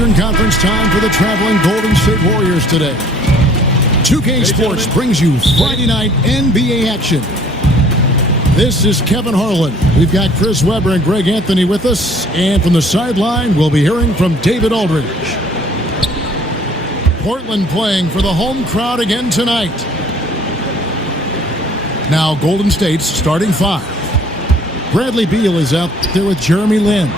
Eastern Conference time for the traveling Golden State Warriors today. 2K Sports brings you Friday night NBA action. This is Kevin Harlan. We've got Chris Webber and Greg Anthony with us. And from the sideline, we'll be hearing from David Aldridge. Portland playing for the home crowd again tonight. Now Golden State's starting five. Bradley Beal is out there with Jeremy Lin.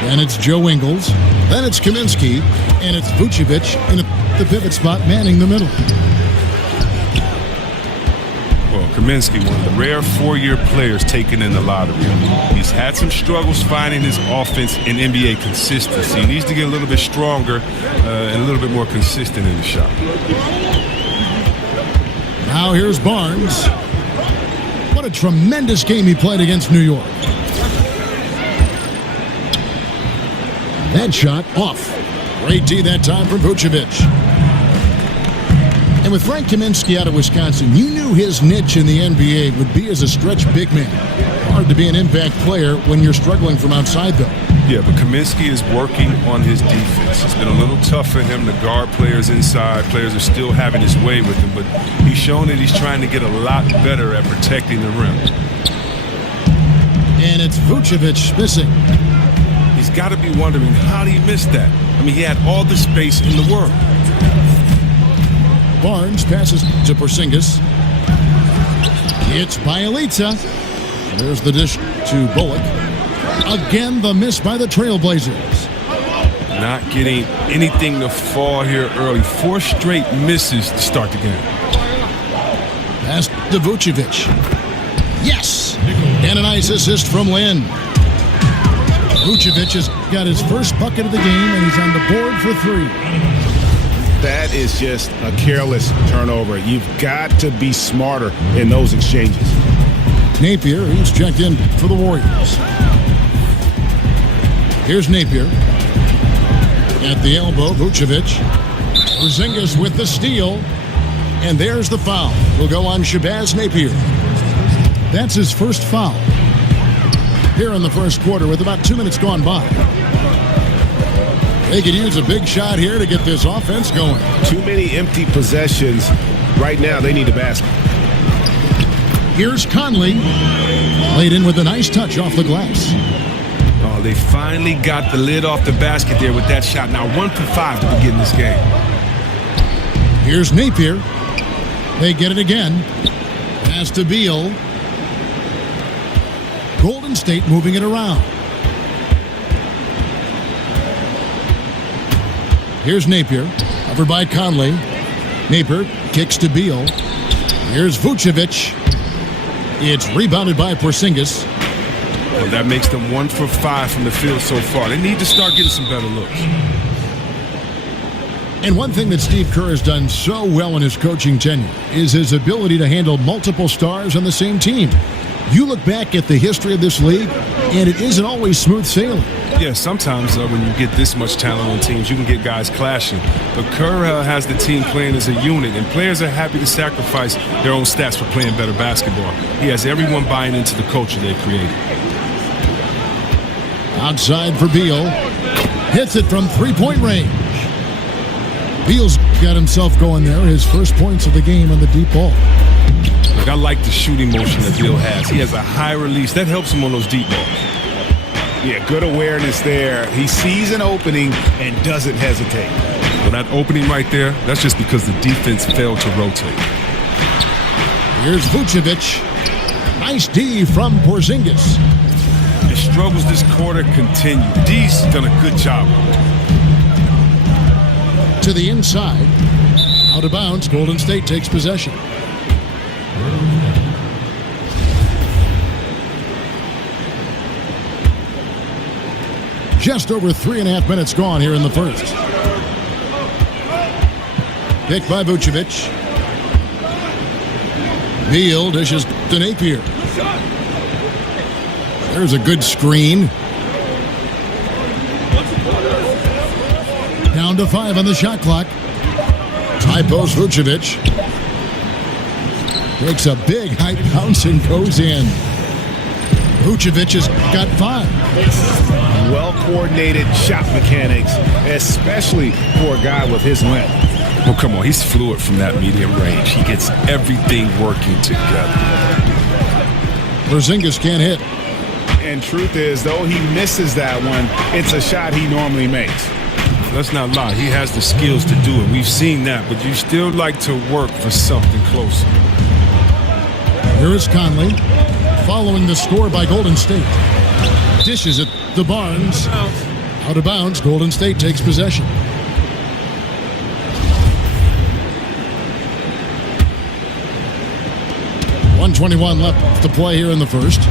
Then it's Joe Ingles. Then it's Kaminsky. And it's Vucevic in the pivot spot manning the middle. Well, Kaminsky, one of the rare four-year players taken in the lottery. He's had some struggles finding his offense in NBA consistency. He needs to get a little bit stronger and a little bit more consistent in the shot. Now here's Barnes. What a tremendous game he played against New York. That shot off. Great D that time from Vucevic. And with Frank Kaminsky out of Wisconsin, you knew his niche in the NBA would be as a stretch big man. Hard to be an impact player when you're struggling from outside, though. Yeah, but Kaminsky is working on his defense. It's been a little tough for him to guard players inside. Players are still having his way with him, but he's shown that he's trying to get a lot better at protecting the rim. And it's Vucevic missing. He's got to be wondering, how did he miss that? I mean, he had all the space in the world. Barnes passes to Porzingis. It's Bielitsa. There's the dish to Bullock. Again, the miss by the Trailblazers. Not getting anything to fall here early. 4 straight misses to start the game. Pass to Vucevic. Yes! And a nice assist from Lin. Vucevic has got his first bucket of the game, and he's on the board for 3. That is just a careless turnover. You've got to be smarter in those exchanges. Napier, he's checked in for the Warriors. Here's Napier. At the elbow, Vucevic. Porzingis with the steal. And there's the foul. Will go on Shabazz Napier. That's his first foul here in the first quarter with about 2 minutes gone by. They could use a big shot here to get this offense going. Too many empty possessions. Right now, they need a basket. Here's Conley. Laid in with a nice touch off the glass. Oh, they finally got the lid off the basket there with that shot. Now 1 for 5 to begin this game. Here's Napier. They get it again. Pass to Beal. Golden State moving it around. Here's Napier. Covered by Conley. Napier kicks to Beal. Here's Vucevic. It's rebounded by Porzingis. Well, that makes them 1 for 5 from the field so far. They need to start getting some better looks. And one thing that Steve Kerr has done so well in his coaching tenure is his ability to handle multiple stars on the same team. You look back at the history of this league, and it isn't always smooth sailing. Yeah, sometimes when you get this much talent on teams, you can get guys clashing. But Kerr has the team playing as a unit, and players are happy to sacrifice their own stats for playing better basketball. He has everyone buying into the culture they've created. Outside for Beal. Hits it from three-point range. Beal's got himself going there. His first points of the game on the deep ball. Look, I like the shooting motion that Beal has. He has a high release. That helps him on those deep balls. Yeah, good awareness there. He sees an opening and doesn't hesitate. Well, that opening right there, that's just because the defense failed to rotate. Here's Vucevic. Nice D from Porzingis. The struggles this quarter continue. D's done a good job. To the inside. Out of bounds. Golden State takes possession. Just over 3.5 minutes gone here in the first. Picked by Vucevic. Beal dishes to Napier. There's a good screen. Down to 5 on the shot clock. High post Vucevic. Takes a big high bounce and goes in. Vucevic has got 5. Well-coordinated shot mechanics, especially for a guy with his length. Well, come on, he's fluid from that medium range. He gets everything working together. Porzingis can't hit. And truth is, though he misses that one, it's a shot he normally makes. Let's not lie, he has the skills to do it. We've seen that, but you still like to work for something closer. Here is Conley, following the score by Golden State. Dishes it to Barnes. Out of bounds, Golden State takes possession. .121 left to play here in the first.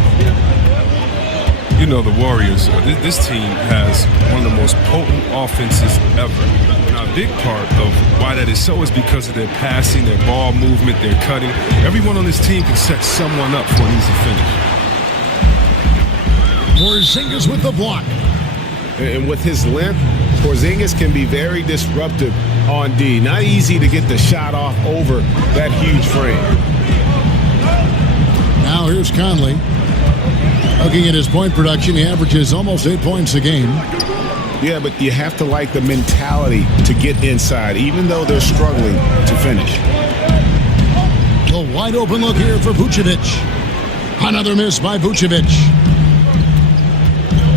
You know, the Warriors, this team has one of the most potent offenses ever. Now, a big part of why that is so is because of their passing, their ball movement, their cutting. Everyone on this team can set someone up for an easy finish. Porzingis with the block. And with his length, Porzingis can be very disruptive on D. Not easy to get the shot off over that huge frame. Now here's Conley. Looking at his point production, he averages almost 8 points a game. Yeah, but you have to like the mentality to get inside, even though they're struggling to finish. The wide open look here for Vucevic. Another miss by Vucevic.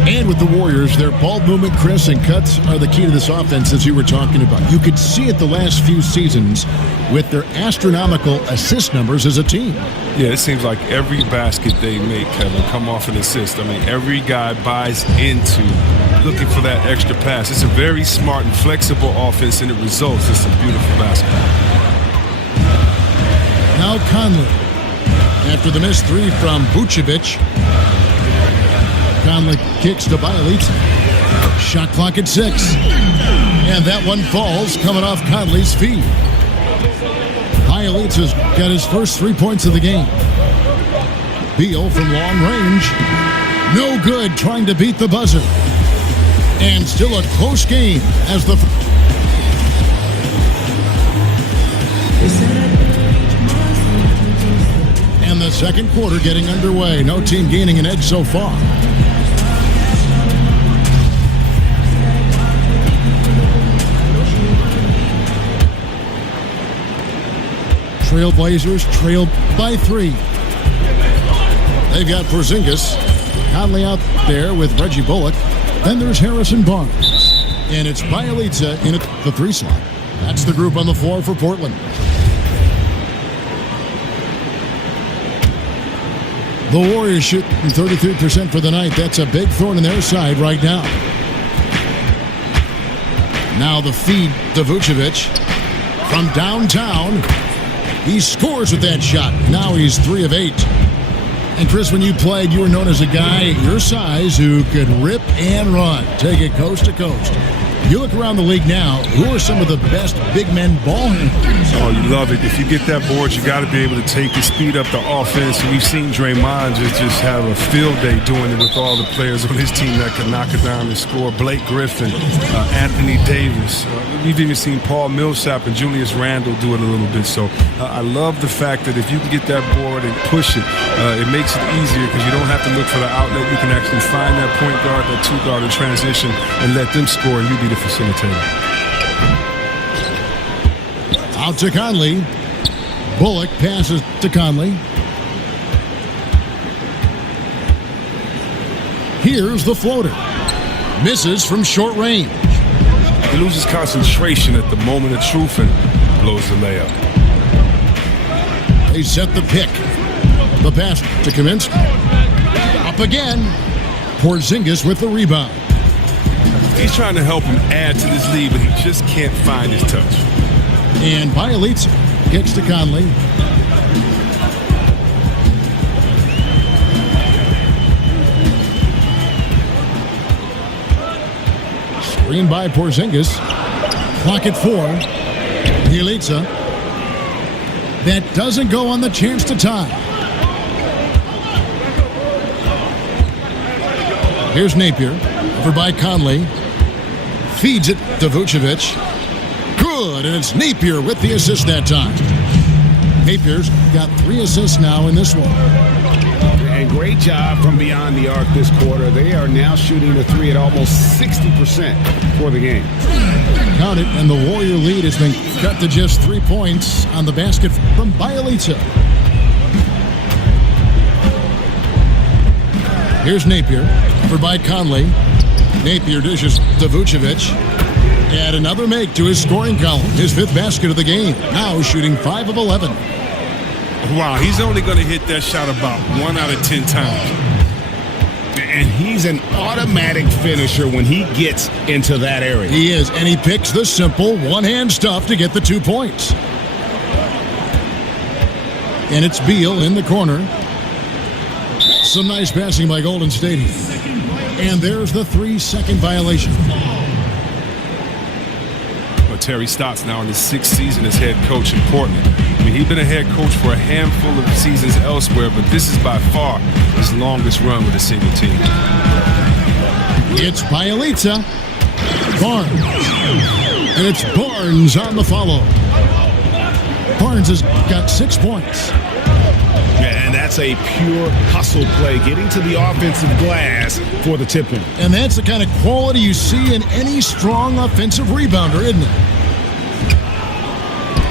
And with the Warriors, their ball movement, Chris, and cuts are the key to this offense, as you were talking about. You could see it the last few seasons with their astronomical assist numbers as a team. Yeah, it seems like every basket they make, Kevin, come off an assist. I mean, every guy buys into looking for that extra pass. It's a very smart and flexible offense, and it results in some beautiful basketball. Now Conley. After the missed 3 from Vucevic, Conley kicks to Bielitsa. Shot clock at 6. And that one falls coming off Conley's feet. Bielitsa's got his first 3 points of the game. Beal from long range. No good, trying to beat the buzzer. And still a close game as the... And the second quarter getting underway. No team gaining an edge so far. Trailblazers trail by 3. They've got Porzingis. Conley out there with Reggie Bullock. Then there's Harrison Barnes. And it's Bielitsa in at the 3 slot. That's the group on the floor for Portland. The Warriors shooting 33% for the night. That's a big thorn in their side right now. Now the feed to Vucevic from downtown. He scores with that shot. Now he's 3 of 8. And Chris, when you played, you were known as a guy your size who could rip and run, take it coast to coast. You look around the league now, who are some of the best big men ball handlers? Oh, you love it. If you get that board, you got to be able to take it, speed up the offense. We've seen Draymond just have a field day doing it with all the players on his team that can knock it down and score. Blake Griffin, Anthony Davis. We've even seen Paul Millsap and Julius Randle do it a little bit. So I love the fact that if you can get that board and push it, it makes it easier because you don't have to look for the outlet. You can actually find that point guard, that 2 guard in transition, and let them score, and you be the facilitator. Out to Conley. Bullock passes to Conley. Here's the floater. Misses from short range. He loses concentration at the moment of truth and blows the layup. They set the pick. The pass to Kaminsky. Up again. Porzingis with the rebound. He's trying to help him add to this lead, but he just can't find his touch. And Bielitsa kicks to Conley. Screen by Porzingis. Clock at 4. Bjelica. That doesn't go on the chance to tie. Here's Napier. Over by Conley. Feeds it to Vucevic. Good, and it's Napier with the assist that time. Napier's got 3 assists now in this one. And great job from beyond the arc this quarter. They are now shooting the 3 at almost 60% for the game. Count it, and the Warrior lead has been cut to just 3 points on the basket from Bjelica. Here's Napier, over by Conley. Napier dishes to Vucevic. Add another make to his scoring column. His 5th basket of the game. Now shooting 5 of 11. Wow, he's only going to hit that shot about 1 out of 10 times. And he's an automatic finisher when he gets into that area. He is, and he picks the simple one-hand stuff to get the 2 points. And it's Beal in the corner. Some nice passing by Golden State. And there's the 3-second violation. Well, Terry Stotts now in his 6th season as head coach in Portland. I mean, he's been a head coach for a handful of seasons elsewhere, but this is by far his longest run with a single team. It's Bjelica. Barnes. And it's Barnes on the follow. Barnes has got 6 points. Yeah, and that's a pure hustle play, getting to the offensive glass for the tip-in. And that's the kind of quality you see in any strong offensive rebounder, isn't it?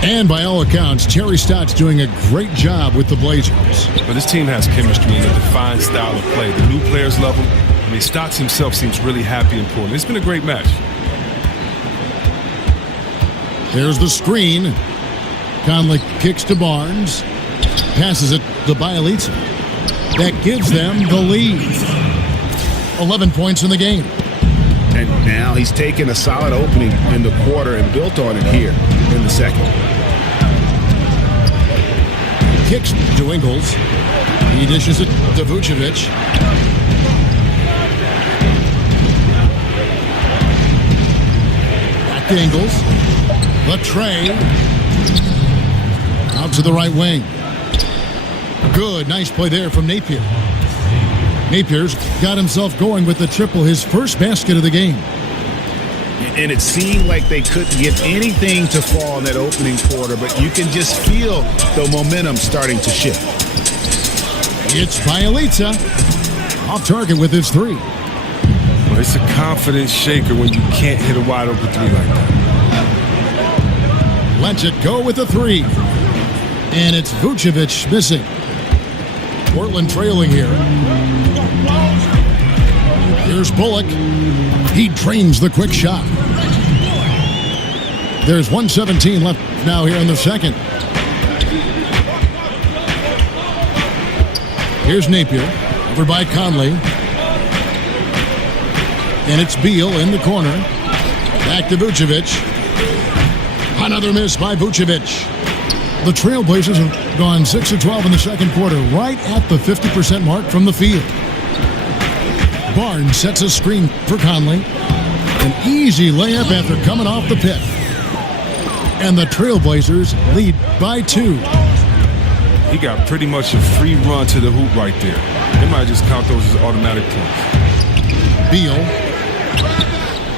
And by all accounts, Terry Stotts doing a great job with the Blazers. But this team has chemistry and a defined style of play. The new players love him. I mean, Stotts himself seems really happy and Portland. It's been a great match. There's the screen. Conley kicks to Barnes. Passes it to Bjelica. That gives them the lead. 11 points in the game. And now he's taken a solid opening in the quarter and built on it here in the second. Kicks to Ingles. He dishes it to Vucevic. Back to Ingles. The tray. Out to the right wing. Good. Nice play there from Napier. Napier's got himself going with the triple, his 1st basket of the game. And it seemed like they couldn't get anything to fall in that opening quarter, but you can just feel the momentum starting to shift. It's Bjelica. Off target with his 3. Well, it's a confidence shaker when you can't hit a wide open 3 like that. Lets it go with the 3. And it's Vucevic missing. Portland trailing here. Here's Bullock. He drains the quick shot. There's 1:17 left now here in the second. Here's Napier. Over by Conley. And it's Beal in the corner. Back to Vucevic. Another miss by Vucevic. The Trailblazers have gone 6 of 12 in the second quarter, right at the 50% mark from the field. Barnes sets a screen for Conley. An easy layup after coming off the pick. And the Trailblazers lead by 2. He got pretty much a free run to the hoop right there. They might just count those as automatic points. Beal.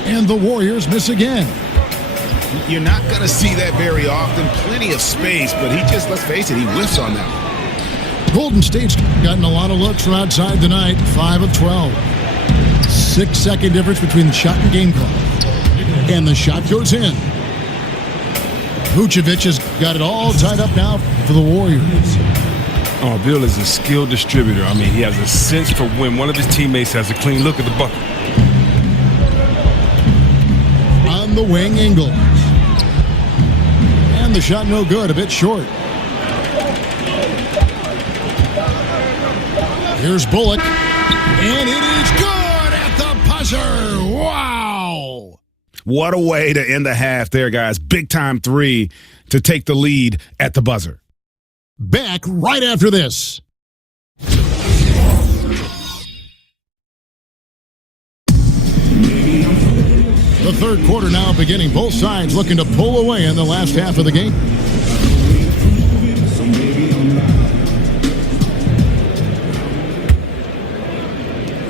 And the Warriors miss again. You're not going to see that very often. Plenty of space, but he just, let's face it, he whiffs on that. Golden State's gotten a lot of looks from outside tonight. 5 of 12. 6-second difference between the shot and game clock. And the shot goes in. Vucevic has got it all tied up now for the Warriors. Oh, Bill is a skilled distributor. I mean, he has a sense for when one of his teammates has a clean look at the bucket. On the wing, Ingles. And the shot no good, a bit short. Here's Bullock. And it is good at the buzzer. Wow. What a way to end the half there, guys. Big time 3 to take the lead at the buzzer. Back right after this. The The third quarter now beginning. Both sides looking to pull away in the last half of the game.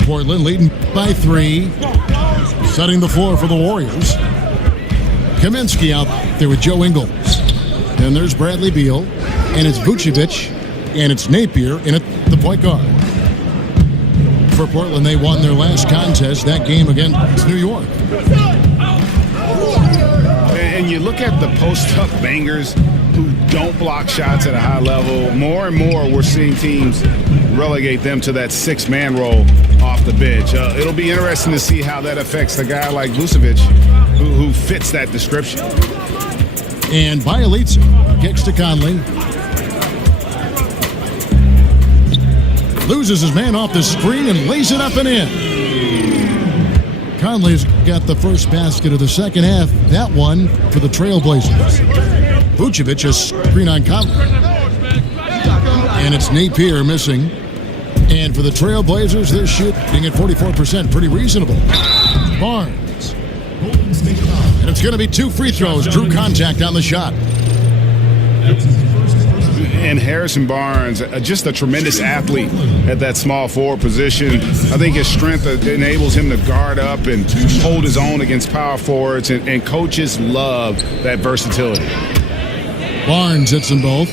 Portland leading by 3. Setting the floor for the Warriors. Kaminsky out there with Joe Ingles. And there's Bradley Beal. And it's Vucevic. And it's Napier in at the point guard. For Portland, they won their last contest, that game against New York. And you look at the post-up bangers who don't block shots at a high level. More and more, we're seeing teams relegate them to that 6-man role off the bench. It'll be interesting to see how that affects a guy like Vucevic, who fits that description. And Bielitsa kicks to Conley. Loses his man off the screen and lays it up and in. Conley's got the first basket of the second half. That one for the Trailblazers. Vucevic a screen on Conley. And it's Napier missing. And for the Trailblazers, they're shooting at 44%. Pretty reasonable. Barnes. And it's going to be 2 free throws. Drew contact on the shot. And Harrison Barnes, just a tremendous athlete at that small forward position. I think his strength enables him to guard up and hold his own against power forwards, and coaches love that versatility. Barnes hits them both.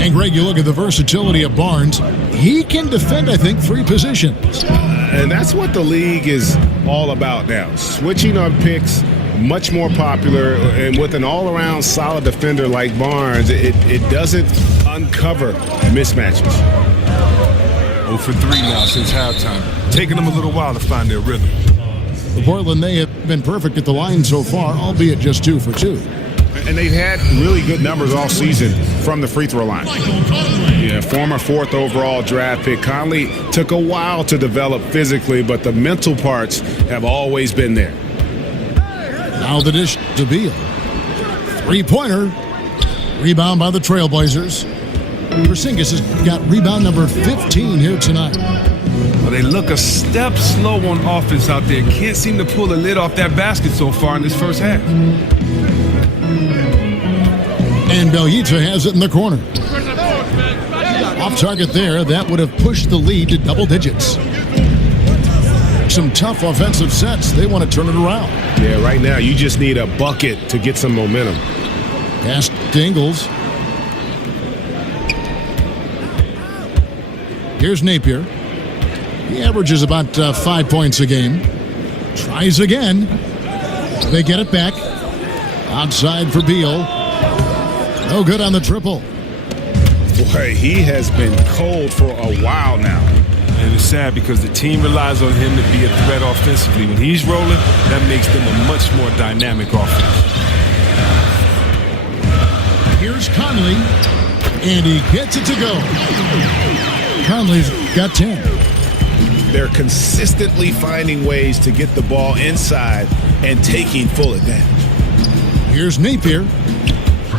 And Greg, you look at the versatility of Barnes. He can defend, I think, 3 positions. And that's what the league is all about now. Switching on picks, much more popular, and with an all-around solid defender like Barnes, it doesn't uncover mismatches. 0 for 3 now since halftime. Taking them a little while to find their rhythm. For Portland, they have been perfect at the line so far, albeit just 2 for 2. And they've had really good numbers all season from the free throw line. Yeah, former 4th overall draft pick. Conley took a while to develop physically, but the mental parts have always been there. Now the dish to Beal. 3-pointer. Rebound by the Trailblazers. Porzingis has got rebound number 15 here tonight. Well, they look a step slow on offense out there. Can't seem to pull the lid off that basket so far in this first half. And Bielitsa has it in the corner. Off target there. That would have pushed the lead to double digits. Some tough offensive sets. They want to turn it around. Yeah, right now you just need a bucket to get some momentum. Pass to Ingles. Here's Napier. He averages about 5 points a game. Tries again. They get it back. Outside for Beal. No good on the triple. Boy, he has been cold for a while now. And it's sad because the team relies on him to be a threat offensively. When he's rolling, that makes them a much more dynamic offense. Here's Conley, and he gets it to go. Conley's got 10. They're consistently finding ways to get the ball inside and taking full advantage. Here's Napier.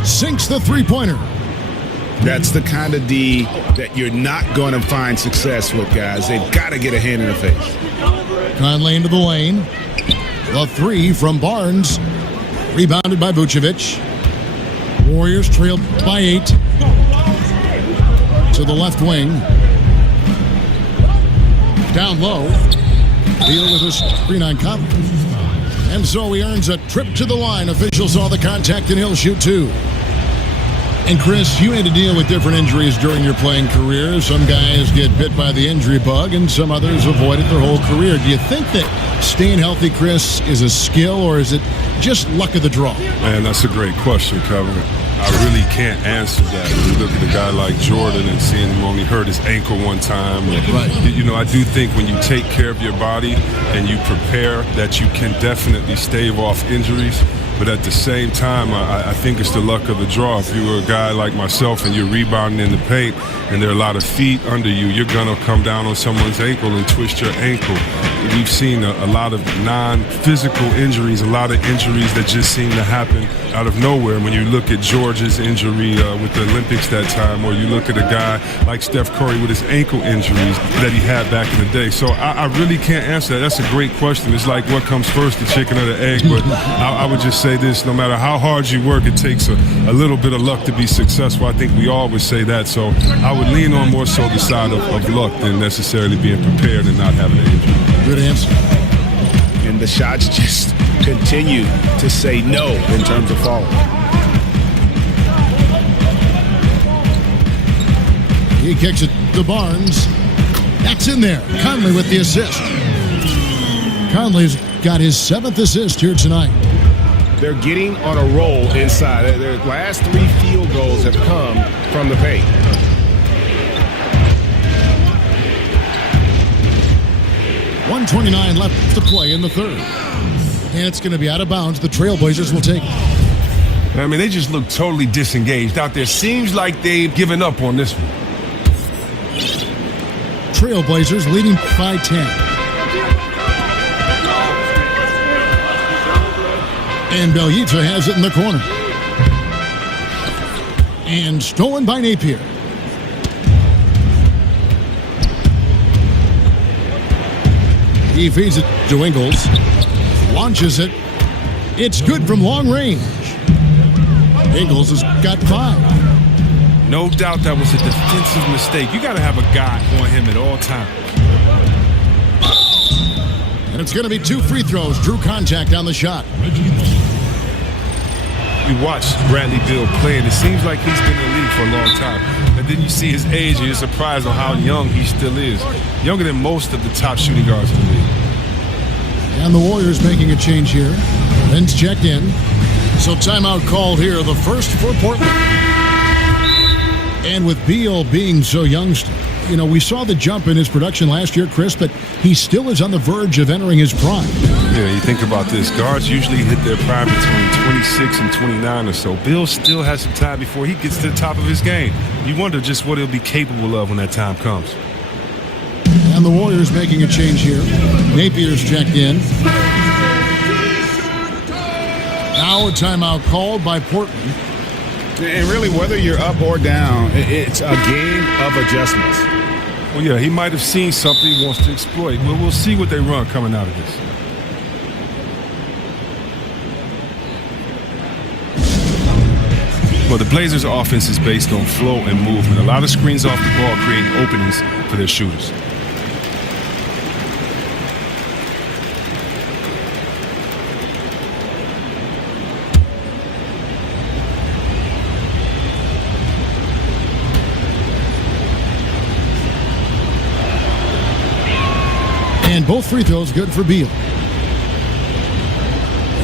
Sinks the 3-pointer. That's the kind of D that you're not going to find success with, guys. They've got to get a hand in the face. Conley into the lane. The 3 from Barnes. Rebounded by Vucevic. Warriors trailed by 8. To the left wing. Down low. Beal with a screen on Conley. And so he earns a trip to the line. Officials saw the contact and he'll shoot 2. And Chris, you had to deal with different injuries during your playing career. Some guys get bit by the injury bug and some others avoid it their whole career. Do you think that staying healthy, Chris, is a skill or is it just luck of the draw? Man, that's a great question, Kevin. I really can't answer that. When you look at a guy like Jordan and seeing him only hurt his ankle one time. Right. You know, I do think when you take care of your body and you prepare that you can definitely stave off injuries. But at the same time, I think it's the luck of the draw. If you were a guy like myself and you're rebounding in the paint and there are a lot of feet under you, you're going to come down on someone's ankle and twist your ankle. We've seen a lot of non-physical injuries, a lot of injuries that just seem to happen out of nowhere. When you look at George's injury with the Olympics that time, or you look at a guy like Steph Curry with his ankle injuries that he had back in the day. So I really can't answer that. That's a great question. It's like what comes first, the chicken or the egg? But I would just say this, no matter how hard you work, it takes a little bit of luck to be successful. I think we all would say that. So I would lean on more so the side of luck than necessarily being prepared and not having an injury. Good answer. And the shots just continue to say no in terms of falling. He kicks it to Barnes. That's in there. Conley with the assist. Conley's got his 7th assist here tonight. They're getting on a roll inside. Their last 3 field goals have come from the paint. .129 left to play in the third. And it's going to be out of bounds. The Trailblazers will take it. I mean, they just look totally disengaged out there. Seems like they've given up on this one. Trailblazers leading by 10. And Belyita has it in the corner. And stolen by Napier. He feeds it to Ingles. Launches it. It's good from long range. Ingles has got 5. No doubt that was a defensive mistake. You got to have a guy on him at all times. And it's going to be 2 free throws. Drew contact on the shot. You watch Bradley Beal play, and it seems like he's been in the league for a long time. And then you see his age, and you're surprised on how young he still is. Younger than most of the top shooting guards in the league. And the Warriors making a change here. Vince checked in. So timeout called here, the first for Portland. And with Beal being so young, you know, we saw the jump in his production last year, Chris, but he still is on the verge of entering his prime. Yeah, you think about this. Guards usually hit their prime between 26 and 29 or so. Bill still has some time before he gets to the top of his game. You wonder just what he'll be capable of when that time comes. And the Warriors making a change here. Napier's checked in. Now a timeout called by Portland. And really, whether you're up or down, it's a game of adjustments. Well, yeah, he might have seen something he wants to exploit. We'll see what they run coming out of this. Well, the Blazers' offense is based on flow and movement. A lot of screens off the ball creating openings for their shooters. And both free throws good for Beal.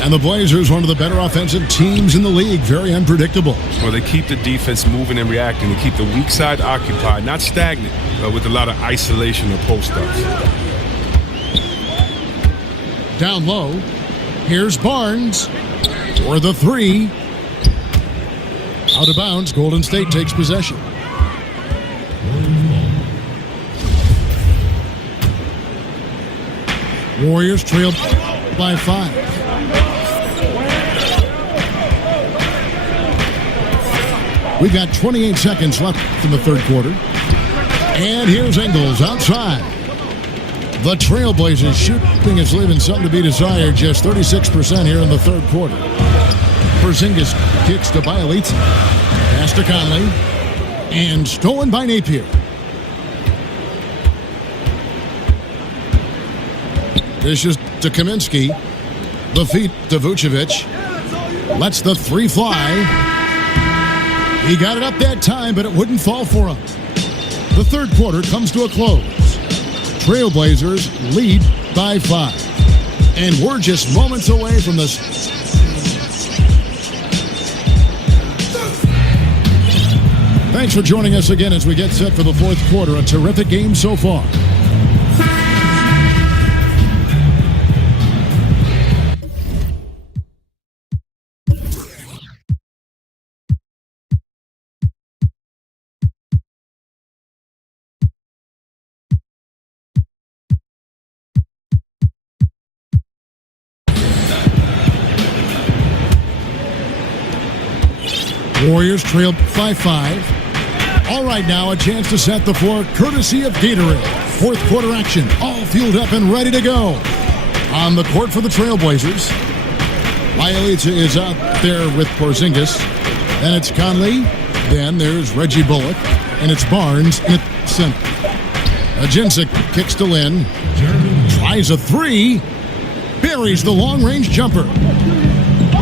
And the Blazers, one of the better offensive teams in the league, very unpredictable. Well, they keep the defense moving and reacting. They keep the weak side occupied, not stagnant, but with a lot of isolation or post-ups. Down low, here's Barnes for the 3. Out of bounds, Golden State takes possession. Warriors trail by 5. We've got 28 seconds left in the third quarter. And here's Ingles outside. The Trailblazers shooting is leaving something to be desired. Just 36% here in the third quarter. Porzingis kicks to Belyita. Pass to Conley. And stolen by Napier. This is to Kaminsky. The feet to Vucevic. Lets the 3 fly. He got it up that time, but it wouldn't fall for him. The third quarter comes to a close. Trailblazers lead by 5. And we're just moments away from this. Thanks for joining us again as we get set for the fourth quarter. A terrific game so far. Warriors trailed by 5. All right, now a chance to set the floor courtesy of Gatorade. Fourth quarter action, all fueled up and ready to go. On the court for the Trailblazers, MyLeague is out there with Porzingis. Then it's Conley. Then there's Reggie Bullock. And it's Barnes in the center. Ajinczyk kicks to Lynn. Tries a 3. Buries the long-range jumper.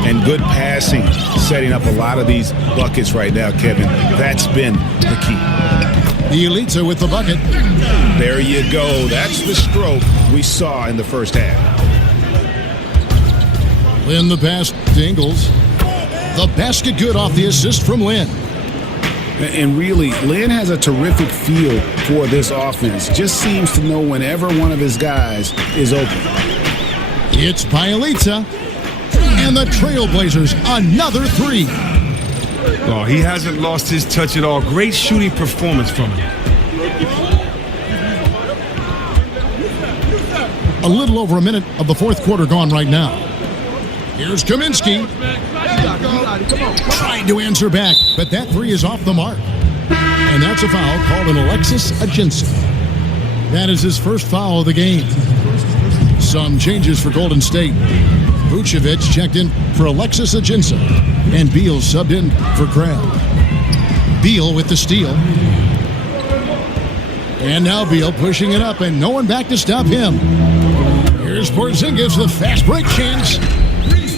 And good passing, setting up a lot of these buckets right now, Kevin. That's been the key. Bielitsa with the bucket. There you go. That's the stroke we saw in the first half. Lynn the pass to Ingles. The basket good off the assist from Lynn. And really, Lynn has a terrific feel for this offense. Just seems to know whenever one of his guys is open. It's Bielitsa. And the Trailblazers, another 3. Oh, he hasn't lost his touch at all. Great shooting performance from him. A little over a minute of the fourth quarter gone right now. Here's Kaminsky. Trying to answer back, but that 3 is off the mark. And that's a foul called on Alexis Ajinczyk. That is his first foul of the game. Some changes for Golden State. Vucevic checked in for Alexis Ajinczyk, and Beal subbed in for Crabbe. Beal with the steal. And now Beal pushing it up, and no one back to stop him. Here's Porzingis, the fast break chance.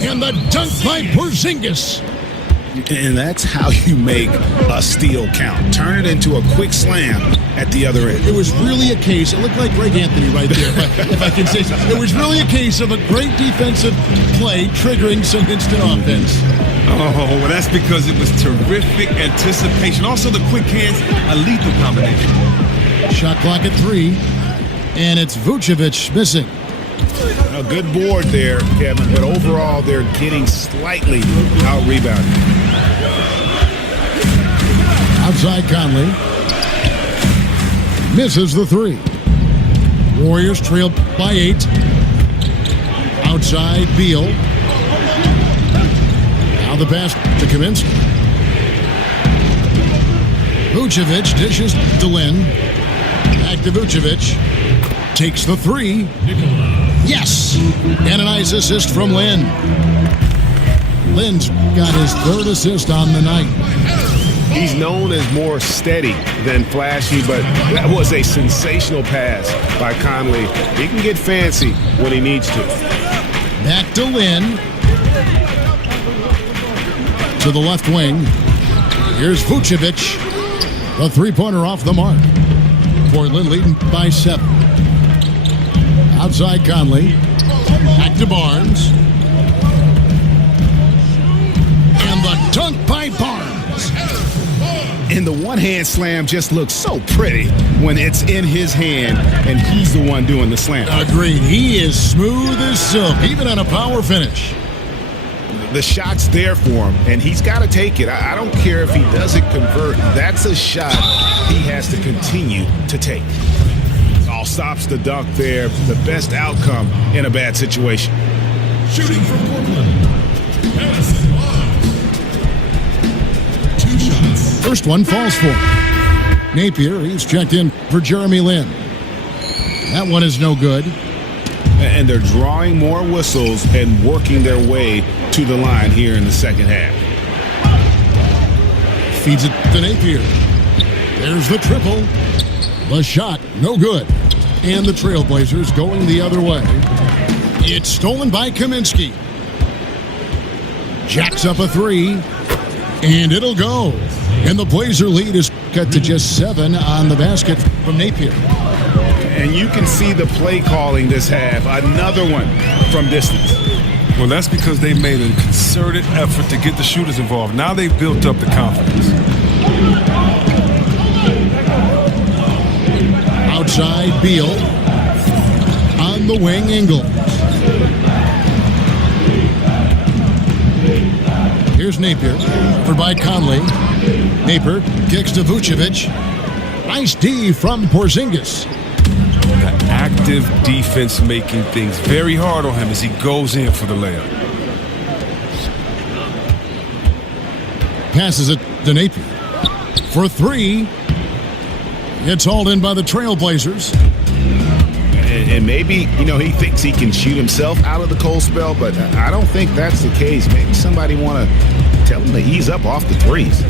And the dunk by Porzingis. And that's how you make a steal count. Turn it into a quick slam at the other end. It was really a case, it looked like Greg Anthony right there, if I can say so. It was really a case of a great defensive play triggering some instant offense. Oh, well, that's because it was terrific anticipation. Also, the quick hands, a lethal combination. Shot clock at 3, and it's Vucevic missing. A good board there, Kevin, but overall they're getting slightly out-rebounded. Outside Conley. Misses the 3. Warriors trailed by 8. Outside Beal. Now the pass to Kaminsky. Vucevic dishes to Lynn. Back to Vucevic. Takes the 3. Yes! And a nice assist from Lynn. Lynn's got his 3rd assist on the night. He's known as more steady than flashy, but that was a sensational pass by Conley. He can get fancy when he needs to. Back to Lynn. To the left wing. Here's Vucevic. The 3-pointer off the mark. Portland leading by 7. Outside Conley. Back to Barnes. And the dunk by Barnes. And the one-hand slam just looks so pretty when it's in his hand and he's the one doing the slam. Agreed. He is smooth as silk, even on a power finish. The shot's there for him, and he's got to take it. I don't care if he doesn't convert. That's a shot he has to continue to take. All stops the dunk there. The best outcome in a bad situation. Shooting from Portland. Two shots. First one falls for him. Napier, he's checked in for Jeremy Lin. That one is no good. And they're drawing more whistles and working their way to the line here in the second half. Feeds it to Napier. There's the triple. The shot, no good. And the Trailblazers going the other way. It's stolen by Kaminsky. Jacks up a 3. And it'll go. And the Blazer lead is cut to just 7 on the basket from Napier. And you can see the play calling this half. Another one from distance. Well, that's because they made a concerted effort to get the shooters involved. Now they've built up the confidence. Outside Beal. On the wing, Ingles. Here's Napier for by Conley. Napier kicks to Vucevic. Nice D from Porzingis. Active defense making things very hard on him as he goes in for the layup. Passes it to Napier. For three. It's hauled in by the Trailblazers. And maybe, he thinks he can shoot himself out of the cold spell, but I don't think that's the case. Maybe somebody want to tell him to ease up off the threes.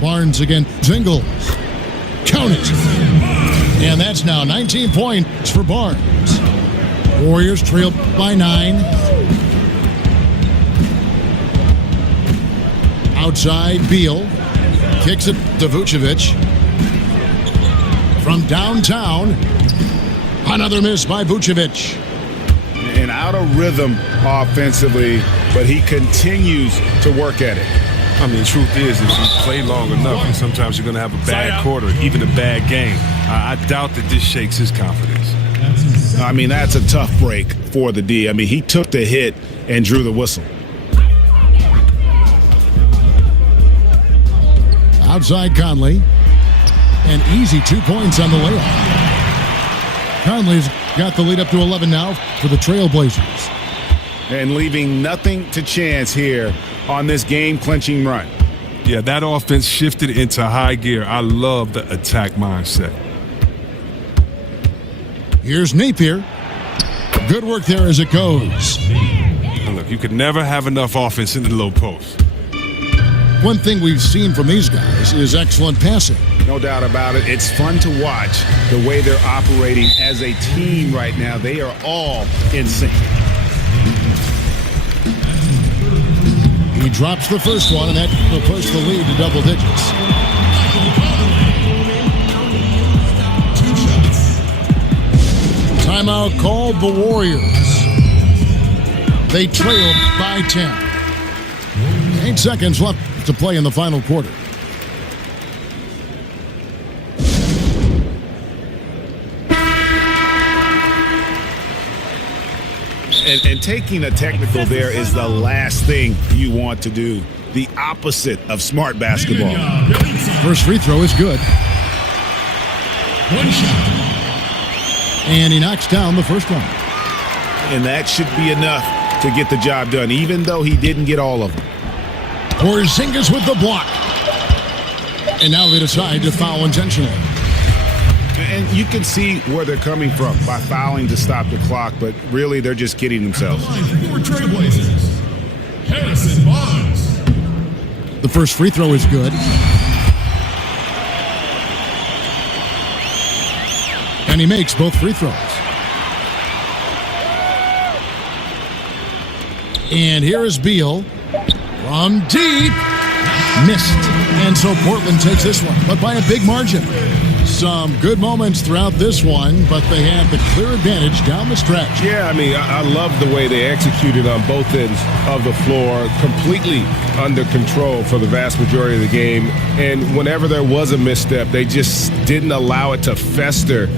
Barnes again. Jingles. Count it. And that's now 19 points for Barnes. Warriors trail by 9. Outside, Beal. Kicks it to Vucevic. From downtown. Another miss by Vucevic. And out of rhythm offensively, but he continues to work at it. I mean, the truth is, if you play long enough, sometimes you're going to have a bad quarter, even a bad game. I doubt that this shakes his confidence. I mean, that's a tough break for the D. I mean, he took the hit and drew the whistle. Outside Conley. An easy 2 points on the layup. Conley's got the lead up to 11 now for the Trailblazers. And leaving nothing to chance here on this game-clinching run. Yeah, that offense shifted into high gear. I love the attack mindset. Here's Napier. Good work there as it goes. And look, you could never have enough offense in the low post. One thing we've seen from these guys is excellent passing. No doubt about it. It's fun to watch the way they're operating as a team right now. They are all in sync. He drops the first one, and that will push the lead to double digits. Timeout called the Warriors. They trail by 10. 8 seconds left to play in the final quarter. And taking a technical there is the last thing you want to do. The opposite of smart basketball. First free throw is good. One shot. And he knocks down the first one. And that should be enough to get the job done, even though he didn't get all of them. Porzingis with the block. And now they decide to foul intentionally. And you can see where they're coming from by fouling to stop the clock, but really they're just kidding themselves. For Trailblazers, Harrison Barnes. The first free throw is good. And he makes both free throws. And here is Beal from deep. Missed. And so Portland takes this one, but by a big margin. Some good moments throughout this one, but they had the clear advantage down the stretch. Yeah, I mean, I love the way they executed on both ends of the floor, completely under control for the vast majority of the game. And whenever there was a misstep, they just didn't allow it to fester.